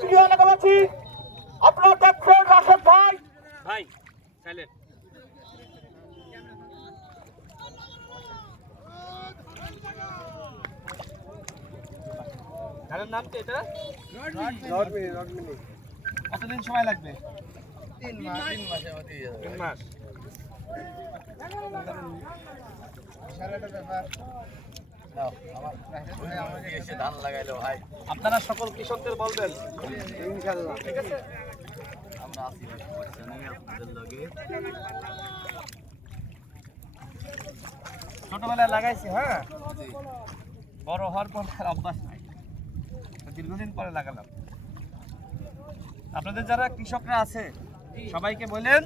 প্রিয় এলাকাবাসী, আপনারা দেখছেন রাশেদ ভাই সাইলেন্ট। ধানের নাম কি এটা? কতদিন সময় লাগবে? 3 মাস। আপনারা সকল কৃষকদের বলবেন ইনশাআল্লাহ, ঠিক আছে? আমরা আছি আপনাদের লগে। ছোটবেলায় লাগাইছি, হ্যাঁ, বড় হওয়ার পর আর অভ্যাস নাই, দীর্ঘদিন পরে লাগালাম। আপনাদের যারা কৃষকরা আছে সবাইকে বলেন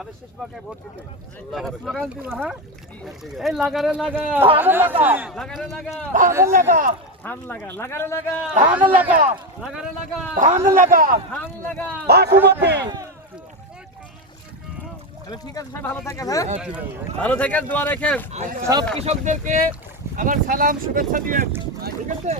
আমি শেষ বাঁকায় ভোট দিতে স্লোগান দিব। হ্যাঁ, এই লাগারে লাগা, লাগারে লাগা, ধান লাগা, লাগারে লাগা, ধান লাগা, লাগারে লাগা, ধান লাগা, ধান লাগা, বাসুমতি। ঠিক আছে, সবাই ভালো থাকেন। হ্যাঁ, ভালো থাকেন, দোয়া রাখেন। সব কৃষকদেরকে আমার সালাম শুভেচ্ছা দিবেন, ঠিক আছে?